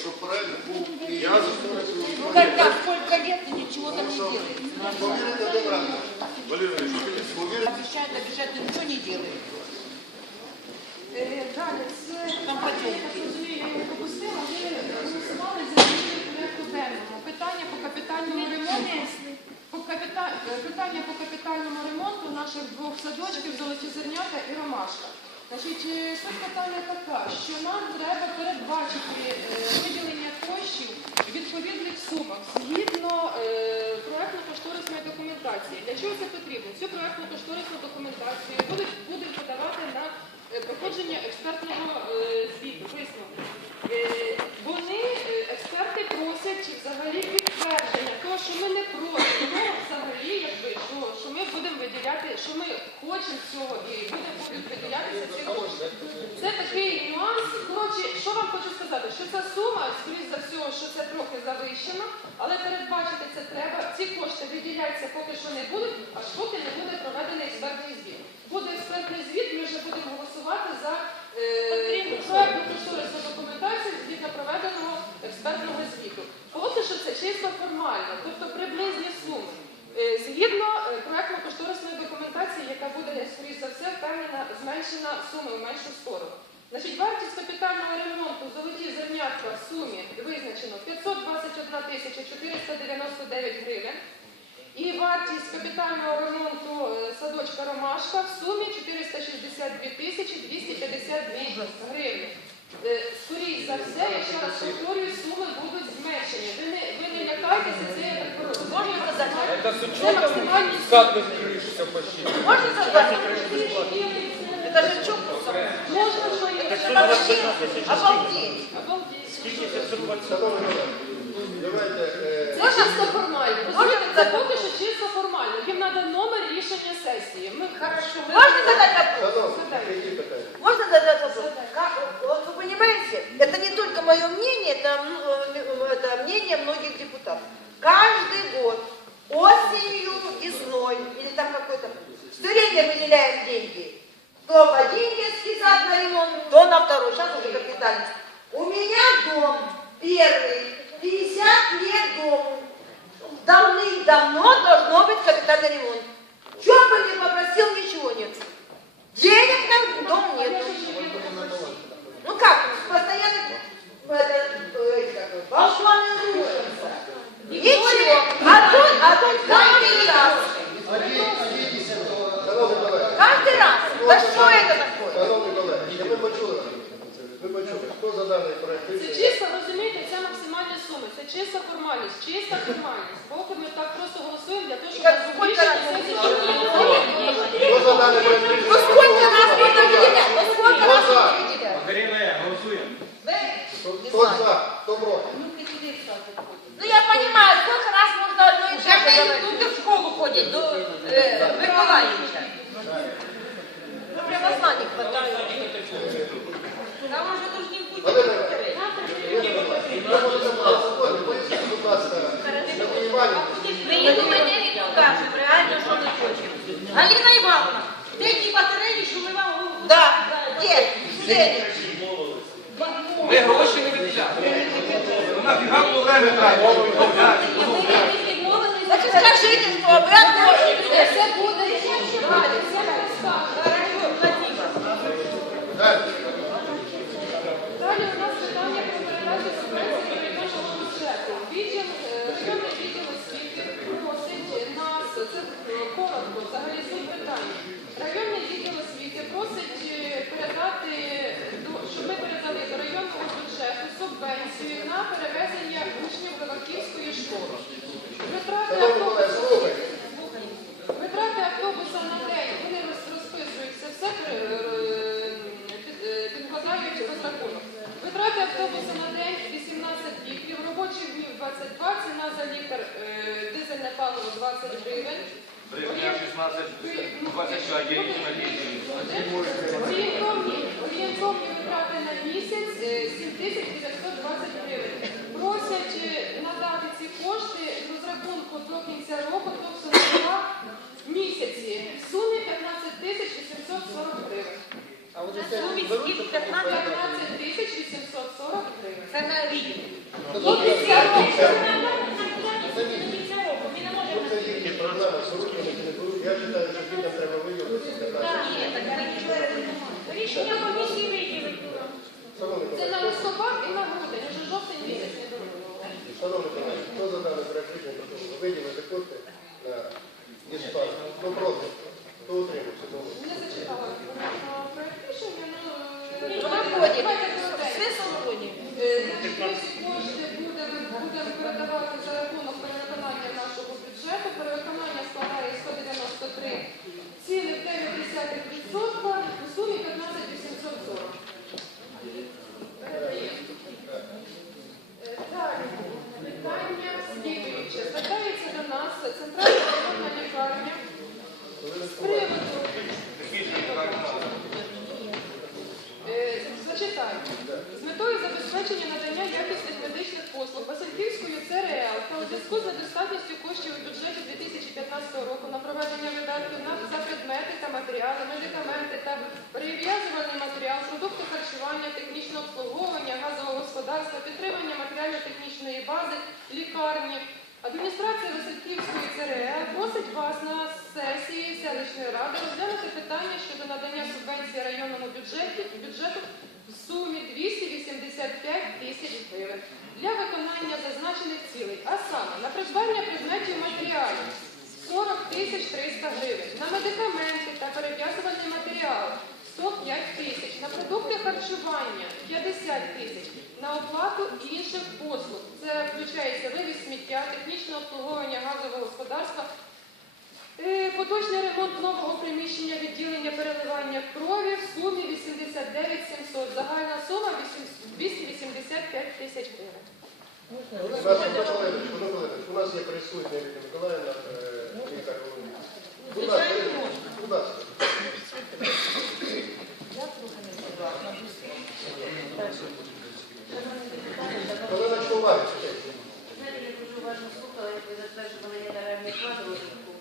щоб перелік був і Я Ну когда, сколько лет и ничего там не делается. повірити один раз. Валерий Ильич. Обещают, обещают, но ничего не делают. Е, Далі, це Там питання, я так розумію, я його пропустила, ми голосували за зміни порядку денному. Питання по капітальному ремонту. По капіта- Питання по капітальному ремонту наших двох садочків Золоті Зернята і Ромашка. Значить, е, суть питання така, що нам треба передбачити е, виділення коштів в відповідних сумах згідно е, проектно-кошторисної документації. Для чого це потрібно? Цю проектно-кошторисну документацію будуть, будуть подавати на проходження експертного е, звіту, висновку. Е, Вони, е, експерти, просять взагалі підтвердження того, що ми не проти, ну, взагалі, якби, що, що ми будемо виділяти, що ми хочемо цього і будемо будуть виділятися ці кошти. Це такий нюанс. Коротше, що вам хочу сказати, що ця сума, скоріш за всього, що це трохи завищено, але передбачити це треба. Ці кошти виділяться поки що не будуть, аж поки не буде проведений експертний звіт. Буде експертний звіт, ми вже будемо голосувати за е, проектну кошторисну документацію згідно проведеного експертного звіту. Поки що це чисто формально, тобто приблизні суми. Е, Згідно е, проектно-кошторисної документації, яка буде, скоріш за все, впевнена, зменшена сума в меншу сторону. Значить, вартість капітального ремонту золоті зернятка в сумі визначено 521 тисяча 499 гривень. І вартість капітального ремонту е, садочка Ромашка в сумі 462 тисячі 252 гривні. Е, Скоріш за все, я ще раз повторюю, суми будуть зменшені. Ви не, ви не лякайтеся, це я так кажу. Можна сказати? Это с Це учетом максимальні суми. скатных крыш все почти. Можно создать? Это же чук. Можна що є? Это вообще обалдеть. Обалдеть. Шановні колеги, давайте. е, Це чисто формально. Можна Розумієте, Це задати? поки що чисто формально. Їм треба номер рішення сесії. Ми хорошо. Можно задать вопрос? Шановні, які питання? Можно задать вопрос? Как, вот вы понимаете, это не только мое мнение, это, ну, э, это мнение многих депутатов. Каждый год осенью, весной или там какой-то, все время выделяем деньги. То в один детский сад на ремонт, то на второй. Сейчас уже капитально. У меня дом первый, 50 лет дому. Давным-давно должно быть капитальный ремонт. Чем бы ни попросил, ничего нет. Денег на дом нет. Ну как, постоянно это, балконы ругаются. Ничего. А тут, а тут каждый раз. Шановні колеги, Каждый раз. Да что это такое? шановні колеги, ви почули? Ви почули, хто за даний проект Це рішення? чисто, розумієте, це максимальні суми, це чиста формальність, чиста формальність. Поки ми так просто голосуємо для того, щоб Як на скільки рішення разів сесії, було? щоб Хто за даний проект рішення? Ну сколько раз можно выделять? Ну сколько Кто раз за? можно выделять? Марина, голосуем. Хто- Хто за? Хто проти? Ну хочемо. Галина Івановна, де ті батареї, що ми вам... Да, де? Де? Ми гроші не виділяли. У нас время тратити? Значить, скажіть, що відносите. Це буде Далі, це розкаже. Далі. Далі у нас питання про передачу субвенції до районного бюджету. Відділ, е, районний відділ освіти просить нас, це е, коротко, взагалі суть питання. Районний відділ освіти просить е, передати, до- щоб ми передали до районного бюджету субвенцію на перевезення учнів Леваківської школи. Витрати Шановні колеги, автобуса слухайте. Витрати автобуса на день, вони роз- розписуються, все при- е, під- е, підкладають в розрахунок. Витрати автобуса на день 18 літрів, робочих днів 22, ціна за літр е, дизельне паливо 20 гривень. Я 16, 22, я їду на лінії. Орієнтовні, орієнтовні витрати на місяць е, 7920 гривень. Просять е, надати ці кошти з розрахунку до кінця року, тобто на два місяці, в сумі 15 тисяч 840 гривень. А от це 15 15 тисяч 840 гривень. Це на рік. До кінця року. Ну, це їхні проблеми, сьогодні вони не беруть. Я вважаю, що дітям треба виділити Рішення комісії виділити. Шановні Це колеги, на листопад і на грудень, уже жовтень місяць не дорогого. шановні колеги, хто за даний проект рішення прошу виділити кошти на диспансер? Хто проти? Хто утримався? Добре. Не зачитала е, проект рішення, ну, е, Вона давайте- входить. давайте коротенько. Смисл входить. Е, значить, Ці кошти буде, буде передавати за рахунок перевиконання нашого бюджету. Перевиконання складає 193 цілих 9% у сумі 15 840. Передаємо. Е, Далі питання слідуюче. Звертається до нас центральна районна лікарня з приводу Е, Зачитаю. З метою забезпечення надання якісних медичних послуг Васильківською ЦРЛ та у зв'язку з недостатністю коштів у бюджеті 2015 року на проведення видатків на за предмети матеріали, медикаменти та перев'язувальний матеріал, продукти харчування, технічне обслуговування, газового господарства, підтримання матеріально-технічної бази, лікарні. Адміністрація Васильківської ЦРЛ просить вас на сесії селищної ради розглянути питання щодо надання субвенції районному бюджету, бюджету в сумі 285 тисяч гривень для виконання зазначених цілей, а саме на придбання предметів матеріалів 40 тисяч 300 гривень, на медикаменти та перев'язувальний матеріал 105 тисяч, на продукти харчування 50 тисяч, на оплату інших послуг. Це включається вивіз сміття, технічне обслуговування газового господарства, е, поточний ремонт нового приміщення відділення переливання крові в сумі 89 700. Загальна сума 285 тисяч гривень. У нас, є присутня Лідія Миколаївна, е. Будь ласка, Я будь ласка. Олена Чоловарівна. Знаєте, я дуже уважно слухала, як ви затверджували генеральний план розвитку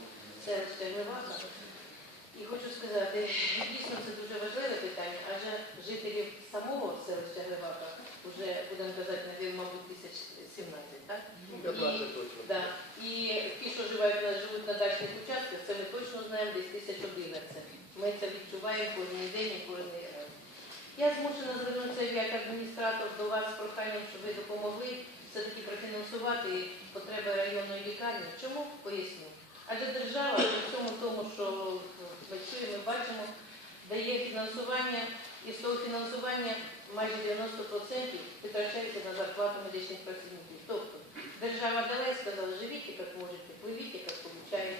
селища Гливака. І хочу сказати, дійсно це дуже важливе питання, адже жителів самого селища Гливака вже, будемо казати, навіть, мабуть, тисяч 17, так? 15 точно. Да. І ті, що живуть на, живуть на дачних участках, це ми точно знаємо, десь 1011. Ми це відчуваємо кожен день і кожен раз. Я змушена звернутися як адміністратор до вас з проханням, щоб ви допомогли все-таки профінансувати потреби районної лікарні. Чому? Поясню. Адже держава при всьому тому, що працює, ми бачимо, дає фінансування, і з фінансування майже 90% витрачається на зарплату медичних працівників. Тобто держава дала і сказала, живіть, як можете, пливіть, як виходить,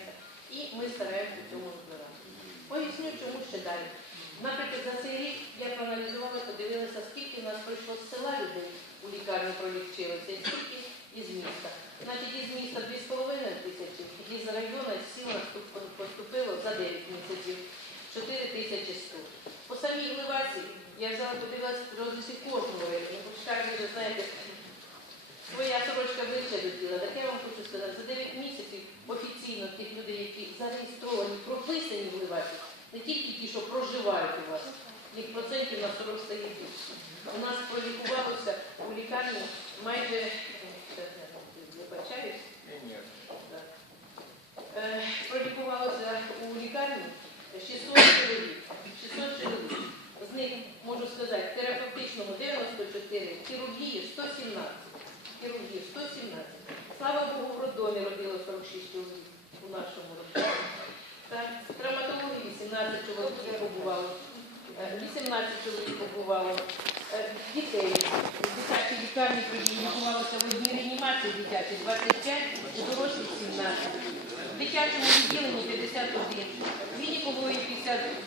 і ми стараємося цьому розбирати. Поясню, чому ще далі. Наприклад, за цей рік я проаналізувала, подивилася, скільки в нас прийшло з села людей у лікарню пролічилося, і скільки із міста. Значить, із міста 2,5 тисячі, із району сіл поступило за 9 місяців 4 тисячі 100. По самій Гливаці я взяла подивилася бо так ви знаєте, своя сорочка вище летіла. Так я вам хочу сказати, за 9 місяців офіційно тих людей, які зареєстровані, прописані в Гливаці, не тільки ті, що проживають у вас, їх процентів на 40 стає більше. У нас пролікувалося у лікарні майже, вибачаюсь. Е, пролікувалося у лікарні 600 чоловік. 600 чоловік. З них, можу сказати, в терапевтичному 94, в хірургії 117. Хірургії 117. Слава Богу, в роддомі родило 46 чоловік у нашому роддомі. Травматології 18 чоловік побувало. Е, 18 чоловік побувало. Е, Дітей. В дитячій лікарні лікувалося в одній реанімації дитячій 25, у дорослих 17. В дитячому відділенні 51, в гінекології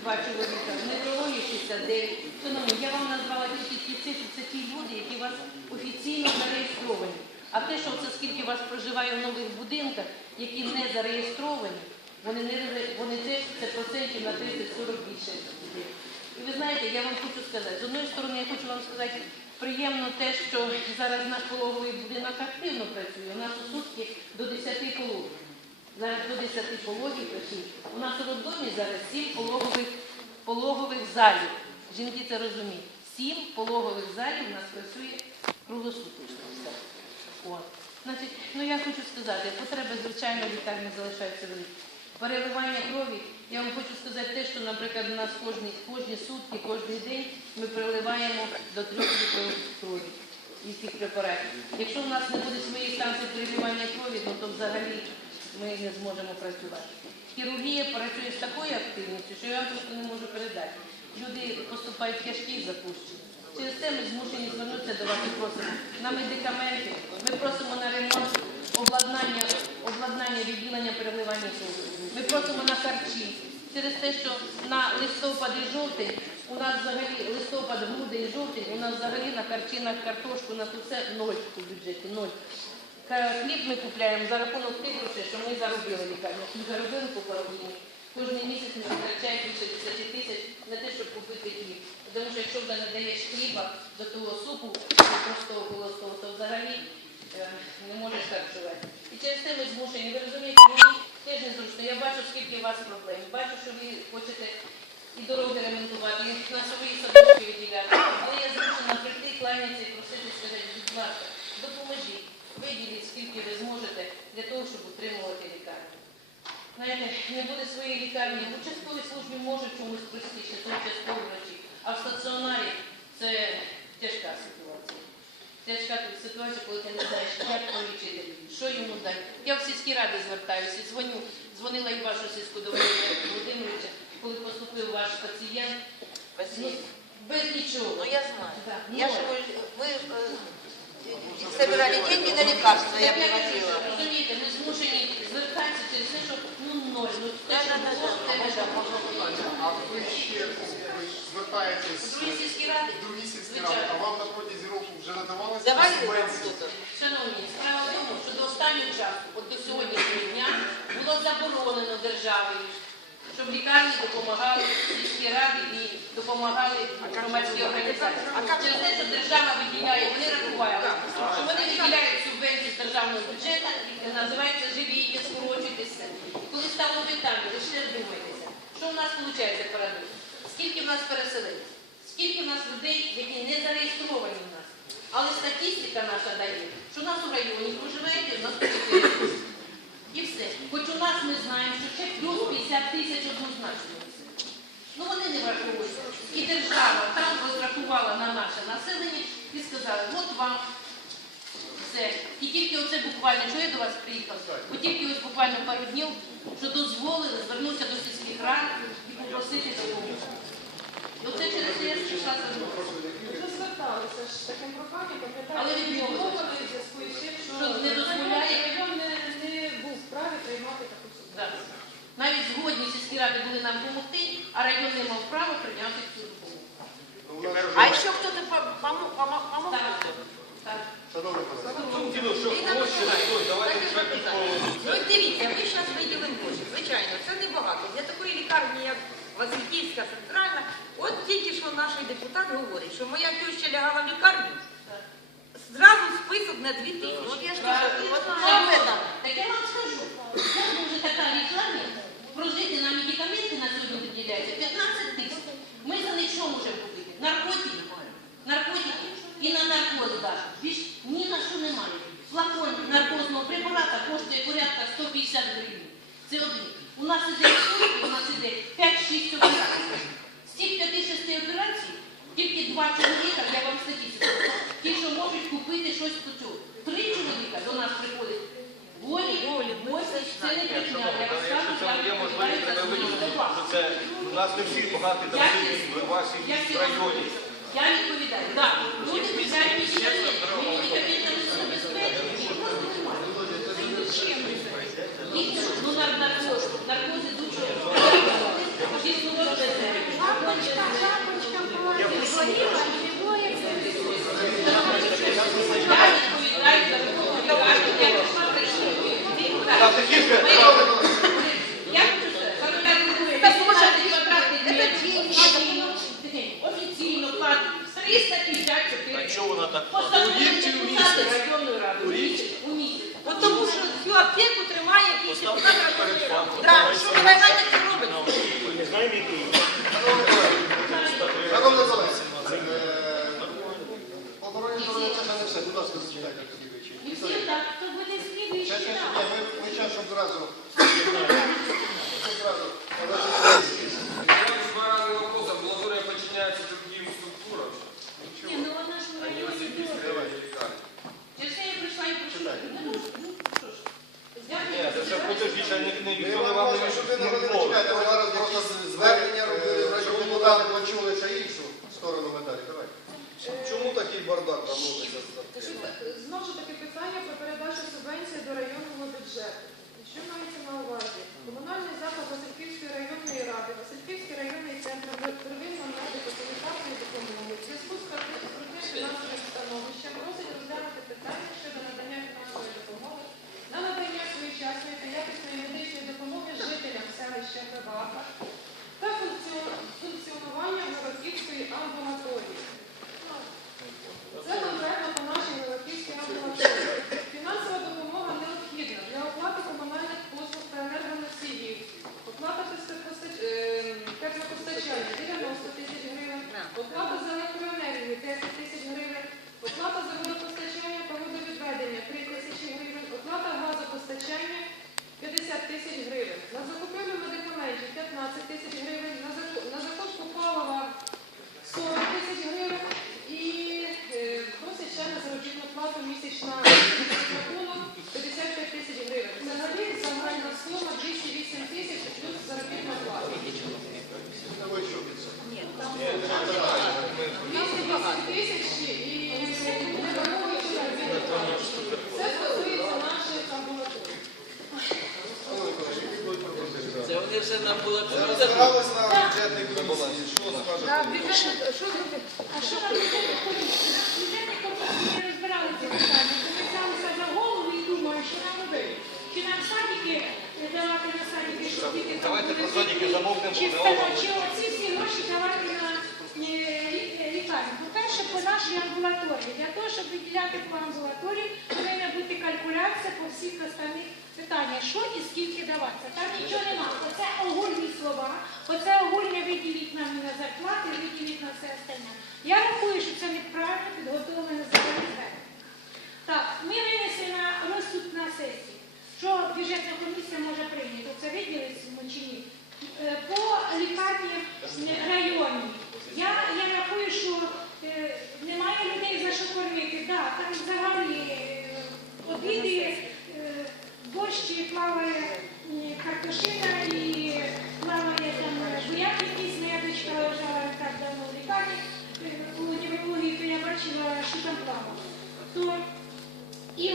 52 чоловіка, в неврології 69. Шановні, я вам назвала тільки ті цифри, це ті люди, які вас офіційно зареєстровані. А те, що це скільки вас проживає в нових будинках, які не зареєстровані, вони не теж це процентів на 30-40 більше. І ви знаєте, я вам хочу сказати, з одної сторони, я хочу вам сказати, приємно те, що зараз наш пологовий будинок активно працює. У нас у сутки до 10 пологів. Зараз до 10 пологів працює. У нас у роддомі зараз 7 пологових, пологових залів. Жінки це розуміють. 7 пологових залів у нас працює круглосуточно. все. я хочу сказати, потреби, звичайно, лікарні залишаються великі. Переливання крові, я вам хочу сказати те, що, наприклад, у нас кожні, кожні сутки, кожен день ми переливаємо до трьох літрів крові із цих препаратів. Якщо у нас не буде своєї станції переливання крові, ну то взагалі ми не зможемо працювати. Хірургія працює з такою активністю, що я вам просто не можу передати. Люди поступають тяжкі і запущені. Через це ми змушені звернутися до вас і просимо на медикаменти. Ми просимо на ремонт обладнання, обладнання відділення переливання крові. Ми просимо на харчі. Через те, що на листопад і жовтень у нас взагалі листопад, грудень, жовтень, у нас взагалі на харчі, на картошку, на все ноль у бюджеті, ноль. Ка- Хліб ми купляємо за рахунок тих грошей, що ми заробили лікарню. Ми заробили по паровині. Кожен місяць ми витрачаємо більше 10 тисяч на те, щоб купити хліб. Тому що якщо вже не даєш хліба до того супу, простого голосового, то взагалі е, не можеш харчувати. І через це ми змушені. Ви розумієте, мені теж незручно. Я бачу, скільки у вас проблем. Бачу, що ви хочете і дороги ремонтувати, і на свої садочки виділяти. Але я змушена прийти, кланятися і просити, сказати, будь ласка, допоможіть, виділіть, скільки ви зможете для того, щоб утримувати лікарню. Знаєте, не буде своєї лікарні. В участковій службі можуть чомусь простіше, то участкові врачі. А в стаціонарі це тяжка ситуація. Тяжка ситуація, коли ти не знаєш, як полічити що йому дати. Я в сільській раді звертаюся, дзвоню, дзвонила і вашу сільську до Володимира Володимировича, коли поступив ваш пацієнт. Ну, без нічого. Ну я знаю. Да, Я же говорю, мы э, собирали деньги на лекарства, я привозила. Розумієте, ми змушені звертатися через те, що ну ноль, ну те, що було, те не. А ви ще ви звертаєтесь Другі сільські ради? в другі сільські ради, а вам на протязі року вже надавалося Давали вам? Шановні, справа в тому, що до останнього часу, от до сьогоднішнього дня, було заборонено державою, щоб лікарні допомагали сільські ради і допомагали громадські організації. Через те, що держава виділяє, вони рахували, що вони виділяють субвенції з державного бюджету, і називається живіть, скорочуйтеся. Коли стало питання, ви ще здумайтеся, що в нас виходить парадокс? Скільки в нас переселенців? Скільки в нас людей, які не зареєстровані в нас? Але статистика наша дає, що у нас у районі проживає 94 тисячі. І все. Хоч у нас ми знаємо, що ще плюс 50 тисяч однозначно. Ну вони не враховуються. І держава там розрахувала на наше населення і сказала, от вам все. І тільки оце буквально, що я до вас приїхав, от тільки ось буквально пару днів, що дозволили звернутися до сільських рад і попросити допомогу. І оце через це я прийшла звернутися. Ви зверталися ж таким проханням, пам'ятаєте, Але від чого? відмовили в зв'язку із тим, що Що не дозволяє? район не, не був вправі приймати таку субвенцію. Так. Навіть згодні сільські ради були нам допомогти, а район не мав права прийняти цю допомогу. Ну, у нас, А еще кто-то по- помо- помо- помог? Так. Так. шановні колеги, Ну, от дивіться, ми зараз виділимо гроші. Звичайно, це небагато. Для такої лікарні, як Васильківська центральна, от тільки що наш депутат говорить, що моя теща лягала в лікарню, зразу список на дві тисячі. Вот я что Правильно. вот Так, об этом. Так я вам скажу, як може така лікарня прожити на медикаменти на сьогодні виділяється 15 тисяч. Ми за них що можемо купити? Наркотики. Наркотики. І на наркоз даже. Більш ні на що немає. Флакон наркозного препарата коштує порядка 150 гривень. Це один. У нас іде сутки, у нас іде 5-6 операцій. З цих 5-6 операцій тільки два чоловіка, я вам статистику, ті, що можуть купити щось по цьому. Три чоловіка до нас приходять. Волі, волі, це не причина. Я вам скажу, я відповідаю за свої у нас не всі багаті там сільський- в вашій районі. Я відповідаю. Так, люди купляють медикаменти, ми медикаментами забезпечені, їх просто немає. Їх, ну, нар- наркоз, наркози дуже. Їх шапочка, вже це. Я амбулатория вони все на бюджетний комісії. Що скажете? Да, що зробити? А що не розбирали ці питання. Ми взялися за голову і думали, що нам робити. Чи нам садики давати на садики, щоб діти там Давайте садики замовкнемо, Чи не встава- Чи оці всі гроші давати на е, лі- е, лікарню? По-перше, по нашій амбулаторії. Для того, щоб виділяти по амбулаторії, повинна бути калькуляція по всіх остальних питаннях, що і скільки даватися. Там нічого немає. Оце огульні слова, оце огульне виділіть нам на зарплати, виділіть на все остальне. Я рахую, що це неправильно підготовлене законодавство. Так, ми винесли на розсуд на сесії, що бюджетна комісія може прийняти. Це виділиться чи ні? Е, По лікарні районі. Я, я рахую, що е, немає людей за що кормити. Да, там взагалі е, обіди, е, борщі плаває картошина і плаває там буряк якийсь, моя дочка лежала так давно в лікарні у неврології, то я бачила, що там плавало. То і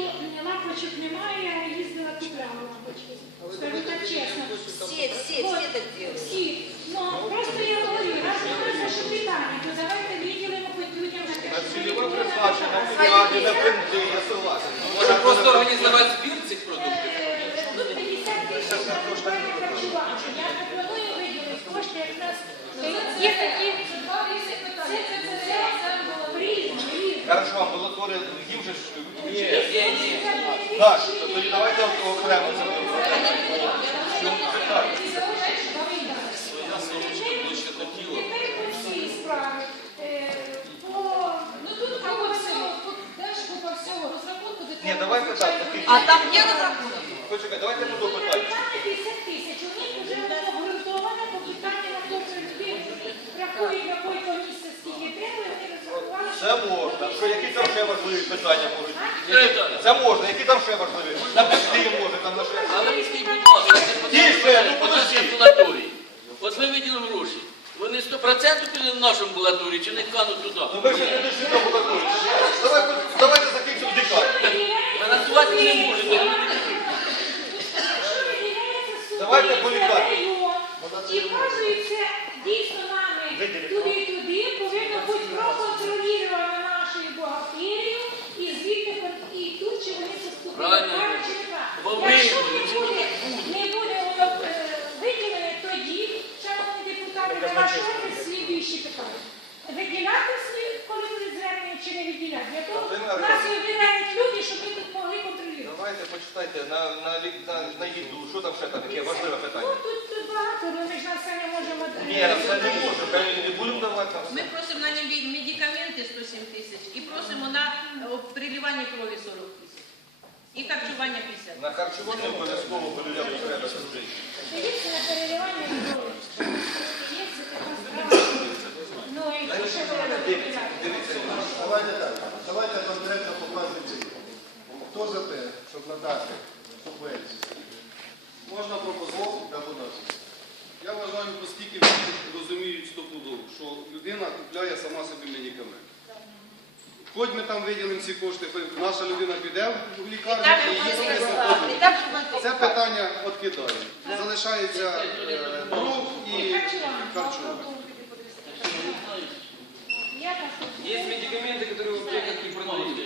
лапочок немає, я їздила купляла лампочки. Скажу так чесно. Все, все, Вот, все так делают. Всі. Ну, просто я говорю, раз у нас наше питання, то давайте виділимо хоч людям на те, На щоб цільове вони призначення, були на піані, на принти, я согласен. Може просто організувати збір цих продуктів? Е, Тут 50 тисяч на нормальне харчування. Я не планую виділити кошти, як в нас є такі... Це, це, це, це, це, різні, різні. Хорошо, амбулаторія, їм же ж... Ні, ні, ні. Так, то тоді давайте окремо це Ні, давайте так, А там є розрахунок? Почекай, давайте до питання. Питання 50 тисяч. У них вже обґрунтовано по питанню на хто прийти, рахує, якої комісії скільки треба, і вони розрахували. Це можна. Що, які там ще важливі питання можуть? Юрій Віталійович, Це можна, які там ще важливі? На пусти може, там на ще. Але ви скажіть, будь ласка, Тише, ну, депутати по нашій подожди. амбулаторії. От ми виділимо гроші. Вони 100% підуть в нашу амбулаторію чи не кануть туди? Ну ви ще не дійшли до амбулаторії. Давайте, давайте закінчимо декад. Гарантувати не можемо. Давайте полікати. І вказується дійсно нами туди-туди, там ще там таке важливе Ну, питання. тут, тут багато, ну, ми ж на це не можемо... Ні, на це не може, не будемо давати на Ми все. просимо на небі- медикаменти 107 тисяч і просимо на е, переливання крові 40 тисяч. І харчування 50. На харчування обов'язково перевіряти треба служити. Дивіться на переливання крові. Є це така справа. Ну, і що ви робите? Давайте так, Ці кошти, наша людина піде в лікарню і щоб їй вони це питання відкидаємо. Залишається е, дров і харчування. Я так Есть медикаменты, которые в аптеках не продают.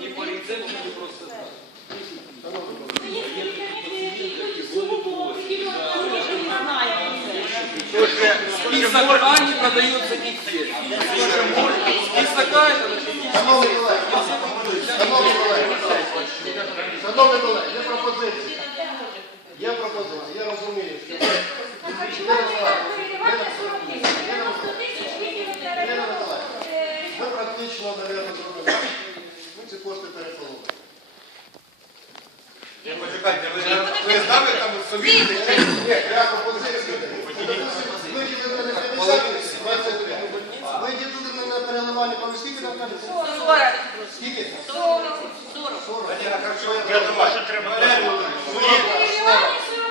Ни по рецепту, ни просто так. Шановні колеги, Є медикаменти, які йдуть в шановні колеги, є пропозиція. Є пропозиція, я розумію, що На харчування переливання 40 тисяч. 90 тисяч виділити на Ірина ремонт. Миколаївна, Е, ми практично, мабуть, зробимо. Ми ці кошти переполовимо. Почекайте, ви, ви з нами там собі? Ні, я пропозицію. Виділили на 50 тисяч, 25. Виділили на переливання, по скільки нам кажуть? 40. Скільки? 40. 40. Я на харчування. Я думаю, що треба. Переливання 40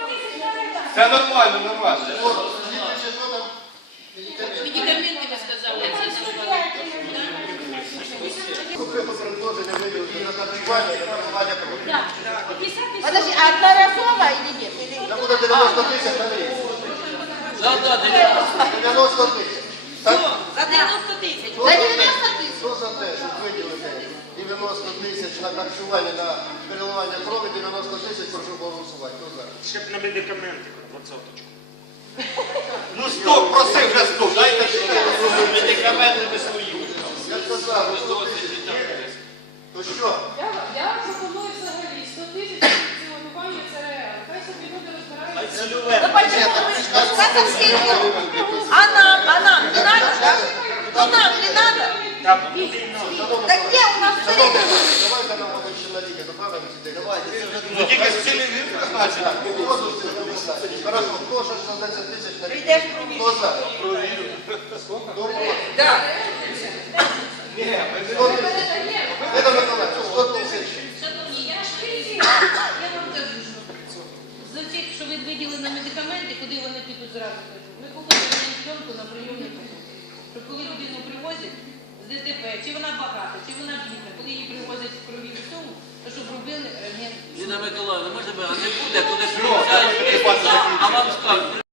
тисяч на ремонт. Це нормально, нормально. 40. Слідуючи, що там? Медикаменти ви сказали, це нормально. Купити предложення виділити на харчування і на переливання крові. Так, 50 тисяч. Подожди, а одноразово или нет? Или... Це буде 90 тисяч. Да, да, 90. 90 тисяч. Так? За 90 тисяч. За за 90 те- тисяч. Хто за те, щоб виділити 90 тисяч на харчування, на переливання крові, 90 тисяч, прошу голосувати. Хто за? Ще б на медикаменти, двадцяточку. Ну стоп, просив вже стоп. Дайте Медикаменти не свої. Я сказав, ну, 100 тисяч. То що? Я, я пропоную взагалі 100 тисяч функціонування ЦРЛ. Хай собі люди розбираються. Ну почему? Это все делают. А нам, а нам не надо, да? Ну нам не надо. Там потрібно. Да где у нас Шановні цели? колеги, давайте нам буде ще на ліки добавимо ці Давайте. Ну тільки з цілі він призначений. Так, не можу це написати. Хорошо, прошу 110 тисяч на ліки. Прийдеш провіриш. Хто за? Хто проти? Да. 100 тисяч. Ірина Миколаївна, 100 тисяч. Шановні, я ж я вам кажу, що за тих, що ви виділили на медикаменти, куди вони підуть зразу кажу. Ми походимо на на прийомний пункт. Коли людину привозять з ДТП, чи вона багата, чи вона бідна, коли її привозять в крові в цьому, то щоб робили рентген. Ліна Миколаївна, може би, а не буде, коли приїжджають, а вам скажуть,